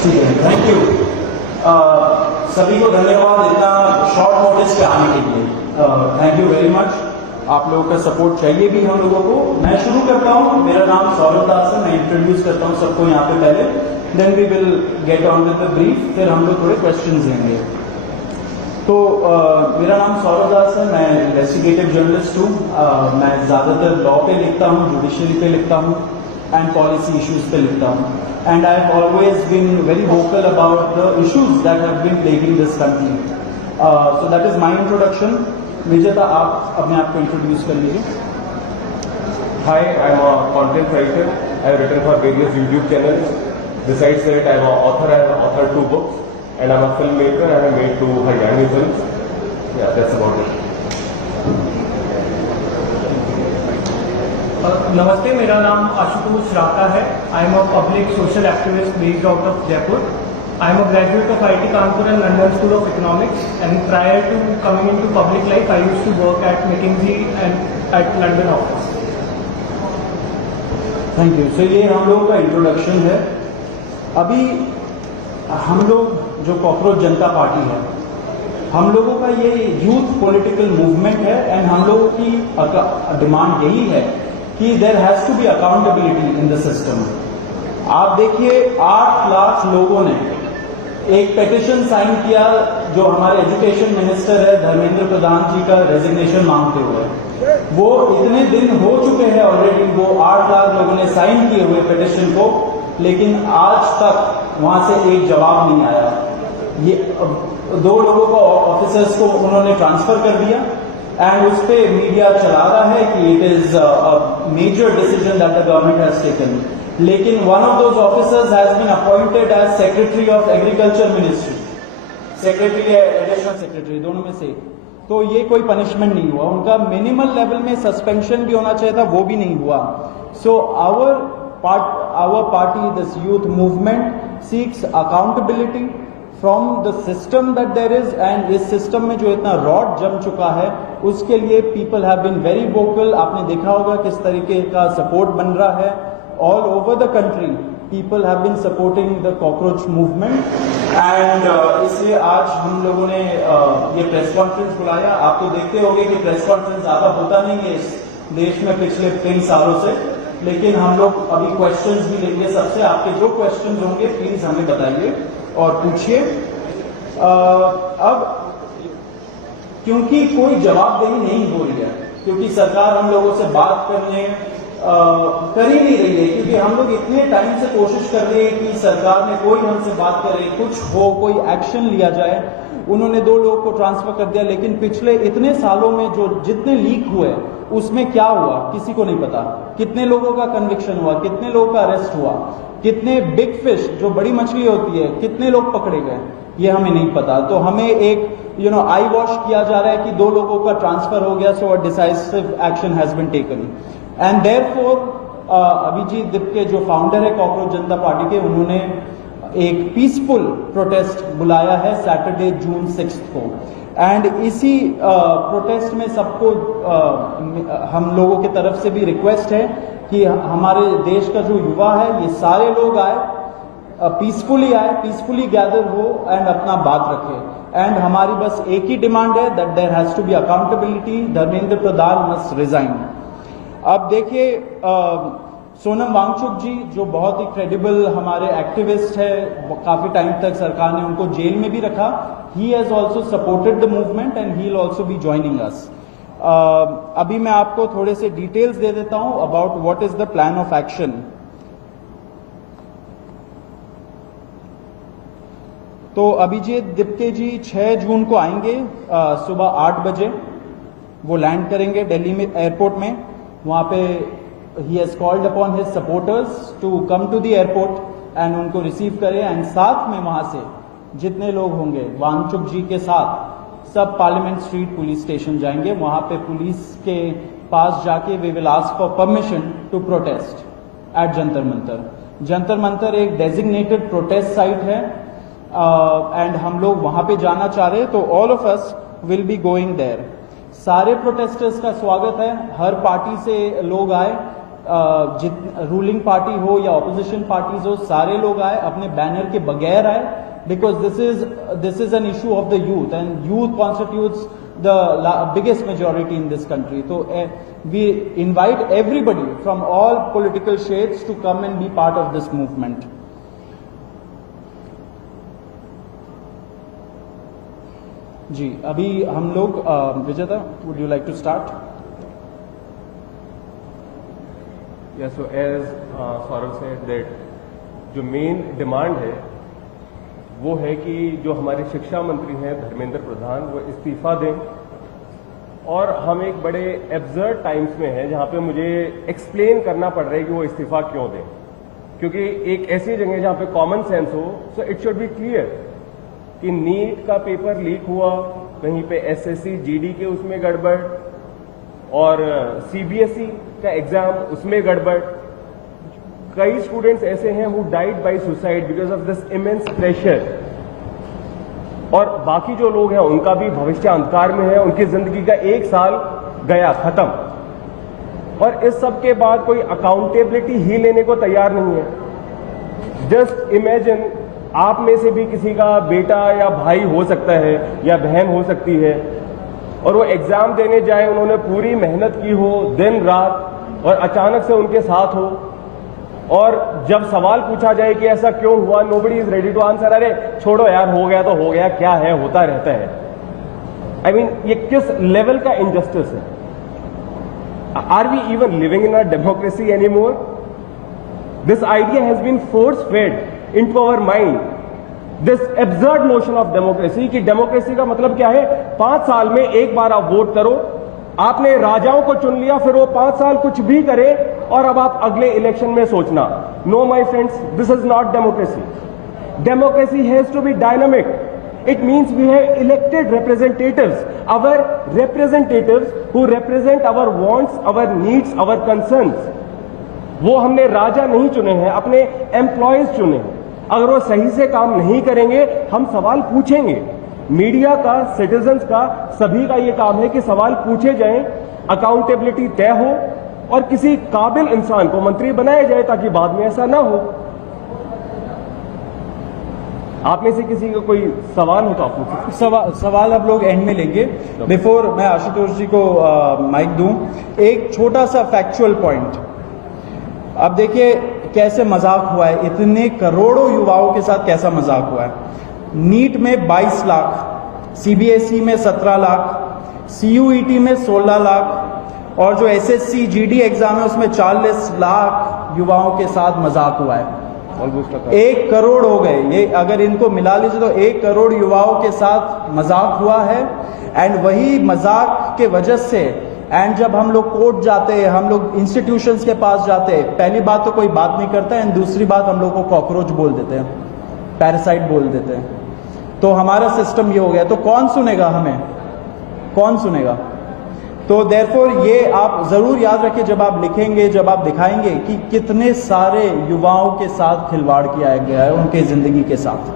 ठीक है, thank you. सभी को धन्यवाद इतना शॉर्ट नोटिस पे आने के लिए। Thank you very much. आप लोगों का सपोर्ट चाहिए भी हम लोगों को। मैं शुरू करता हूँ। मेरा नाम सौरभ दास है। मैं इंट्रोड्यूस करता हूँ सबको यहाँ पे पहले, then we will get on with the brief, फिर हम लोग थोड़े क्वेश्चंस लेंगे। तो मेरा नाम सौरभ दास है। मैं इन्वेस्टिगेटिव जर्नलिस्ट हूँ। मैं ज़्यादातर लॉ पे लिखता हूँ, जुडिशरी पे लिखता हूँ एंड पॉलिसी इश्यूज पे लिखता हूँ। And I have always been very vocal about the issues that have been plaguing this country. So that is my introduction. Vijeta, आप अपने आप को इंट्रोड्यूस कर लीजिए। Hi, I'm a content writer. I have written for various YouTube channels. Besides that, I'm an author. I have authored 2 books, and I'm a filmmaker. I have made 2 Haryani films. Yeah, that's about it. नमस्ते, मेरा नाम आशुतोष राका है। I am a public social activist based out of Jaipur. I am a graduate of IIT Kanpur and London School of Economics, and prior to coming into public life I used to work at McKinsey and at London office. Thank you. So ये हम लोगों का introduction है। अभी हम लोग जो cockroach जनता party है, हम लोगों का ये यूथ पॉलिटिकल मूवमेंट है एंड हम लोगों की डिमांड यही है कि there has to be accountability in the system. आप देखिए 8 लाख लोगों ने एक पेटिशन साइन किया जो हमारे एजुकेशन मिनिस्टर है धर्मेंद्र प्रधान जी का रेजिग्नेशन मांगते हुए। वो इतने दिन हो चुके हैं ऑलरेडी, वो 8 लाख लोगों ने साइन किए हुए पेटिशन को, लेकिन आज तक वहां से एक जवाब नहीं आया। ये 2 लोगों को ऑफिसर्स को उन्होंने ट्रांसफर कर दिया एंड उस पर मीडिया चला रहा है कि it is a major decision that the government has taken. लेकिन one of those officers has been appointed as secretary of agriculture ministry, secretary या एडिशनल सेक्रेटरी, दोनों में से। तो ये कोई पनिशमेंट नहीं हुआ उनका। मिनिमल लेवल में सस्पेंशन भी होना चाहिए था, वो भी नहीं हुआ। So our party, this youth movement seeks accountability from the system that there is, and इस सिस्टम में जो इतना रॉड जम चुका है उसके लिए people have been very vocal. आपने देखा होगा किस तरीके का सपोर्ट बन रहा है all over the country. People have been supporting the cockroach movement and इसलिए आज हम लोगों ने ये प्रेस कॉन्फ्रेंस बुलाया। आप तो देखते होंगे कि प्रेस कॉन्फ्रेंस ज्यादा होता नहीं है इस देश में पिछले 3 सालों से, लेकिन हम लोग अभी क्वेश्चंस भी लेंगे सबसे। आपके जो क्वेश्चंस होंगे प्लीज हमें बताइए और पूछिए। अब क्योंकि कोई जवाबदेही नहीं हो रही है, क्योंकि सरकार हम लोगों से बात करने कर ही नहीं रही है, क्योंकि हम लोग इतने टाइम से कोशिश कर रहे हैं कि सरकार ने कोई हमसे बात करे, कुछ हो, कोई एक्शन लिया जाए। उन्होंने 2 लोगों को ट्रांसफर कर दिया, लेकिन पिछले इतने सालों में जो जितने लीक हुए उसमें क्या हुआ किसी को नहीं पता। कितने लोगों का कन्विक्शन हुआ, कितने लोगों का अरेस्ट हुआ, कितने बिग फिश जो बड़ी मछली होती है कितने लोग पकड़े गए, ये हमें नहीं पता। तो हमें एक आई वॉश किया जा रहा है कि 2 लोगों का ट्रांसफर हो गया, so a decisive action has been taken. And therefore Abhijit Dipke जो फाउंडर है कॉकरोच जनता पार्टी के, उन्होंने एक पीसफुल प्रोटेस्ट बुलाया है सैटरडे जून 6 को। एंड इसी प्रोटेस्ट में सबको हम लोगों की तरफ से भी रिक्वेस्ट है कि हमारे देश का जो युवा है ये सारे लोग आए, पीसफुली गैदर हो एंड अपना बात रखें। एंड हमारी बस एक ही डिमांड है that there has to be accountability, Dharmendra Pradhan must resign. अब देखिए सोनम वांगचुक जी जो बहुत ही क्रेडिबल हमारे एक्टिविस्ट है, काफी टाइम तक सरकार ने उनको जेल में भी रखा। He has also supported the movement and he will also be joining us. अभी मैं आपको थोड़े से डिटेल्स दे देता हूं about what is the plan of action. तो अभिजीत दिप्के जी 6 जून को आएंगे सुबह 8 बजे। वो लैंड करेंगे दिल्ली में एयरपोर्ट में। वहां पे ही has called upon his supporters to come to the airport and उनको रिसीव करें। एंड साथ में वहां से जितने लोग होंगे वांगचुक जी के साथ सब पार्लियामेंट स्ट्रीट पुलिस स्टेशन जाएंगे। वहां पे पुलिस के पास जाके we will ask for permission to protest at Jantar Mantar. Jantar Mantar एक डेजिग्नेटेड प्रोटेस्ट साइट है एंड हम लोग वहां पे जाना चाह रहे हैं, तो all of us will be going there. सारे प्रोटेस्टर्स का स्वागत है, हर पार्टी से लोग आए। रूलिंग पार्टी हो या ऑपोजिशन पार्टीज हो, सारे लोग आए, अपने बैनर के बगैर आए, because this is an issue of the youth and youth constitutes the biggest majority in this country. So we invite everybody from all political shades to come and be part of this movement. जी, अभी हम लोग विजेता, would you like to start? Yeah, so as Saurav said that जो main demand है वो है कि जो हमारे शिक्षा मंत्री हैं धर्मेंद्र प्रधान, वो इस्तीफा दें। और हम एक बड़े एब्सर्ड टाइम्स में हैं जहां पे मुझे एक्सप्लेन करना पड़ रहा है कि वो इस्तीफा क्यों दें, क्योंकि एक ऐसी जगह जहां पे कॉमन सेंस हो, so it should be clear कि नीट का पेपर लीक हुआ, कहीं पे एसएससी जीडी के उसमें गड़बड़ और सीबीएसई का एग्जाम उसमें गड़बड़। कई स्टूडेंट्स ऐसे हैं who died by suicide because of this immense pressure, और बाकी जो लोग हैं उनका भी भविष्य अंधकार में है, उनकी जिंदगी का एक साल गया खत्म, और इस सब के बाद कोई अकाउंटेबिलिटी ही लेने को तैयार नहीं है। जस्ट इमेजिन, आप में से भी किसी का बेटा या भाई हो सकता है या बहन हो सकती है, और वो एग्जाम देने जाए, उन्होंने पूरी मेहनत की हो दिन रात, और अचानक से उनके साथ हो, और जब सवाल पूछा जाए कि ऐसा क्यों हुआ, nobody is ready to answer. अरे छोड़ो यार, हो गया तो हो गया, क्या है, होता रहता है। आई मीन, ये किस लेवल का इनजस्टिस है? Are we even living in a democracy any more? This idea has been force fed into our mind, this absurd notion of democracy, कि डेमोक्रेसी का मतलब क्या है? 5 साल में एक बार आप वोट करो, आपने राजाओं को चुन लिया, फिर वो 5 साल कुछ भी करे, और अब आप अगले इलेक्शन में सोचना। No my friends, this is not democracy. Democracy has to be dynamic. It means we have elected representatives, our representatives who represent our wants, our needs, our concerns. वो हमने राजा नहीं चुने हैं, अपने एम्प्लॉयज चुने हैं। अगर वो सही से काम नहीं करेंगे, हम सवाल पूछेंगे। मीडिया का, सिटीजन्स का, सभी का ये काम है कि सवाल पूछे जाएं, अकाउंटेबिलिटी तय हो, और किसी काबिल इंसान को मंत्री बनाया जाए ताकि बाद में ऐसा ना हो। आप में से किसी का कोई सवाल हो तो आप पूछिए। सवाल आप लोग एंड में लेंगे। बिफोर मैं आशुतोष जी को माइक दूं, एक छोटा सा फैक्चुअल पॉइंट। अब देखिए कैसे मजाक हुआ है, इतने करोड़ों युवाओं के साथ कैसा मजाक हुआ है। नीट में 22 लाख, सीबीएसई में 17 लाख, सीयूईटी में 16 लाख, और जो एसएससी जीडी एग्जाम है उसमें 40 लाख युवाओं के साथ मजाक हुआ है। 1 करोड़ हो गए, ये अगर इनको मिला लीजिए तो 1 करोड़ युवाओं के साथ मजाक हुआ है। एंड वही मजाक के वजह से, एंड जब हम लोग कोर्ट जाते हैं, हम लोग इंस्टीट्यूशंस के पास जाते हैं, पहली बात तो कोई बात नहीं करता है, एंड दूसरी बात हम लोग को कॉकरोच बोल देते हैं, पैरासाइट बोल देते हैं। तो हमारा सिस्टम ये हो गया, तो कौन सुनेगा हमें, कौन सुनेगा? तो देयरफॉर ये आप जरूर याद रखिए जब आप लिखेंगे, जब आप दिखाएंगे कि कितने सारे युवाओं के साथ खिलवाड़ किया गया है, उनके जिंदगी के साथ।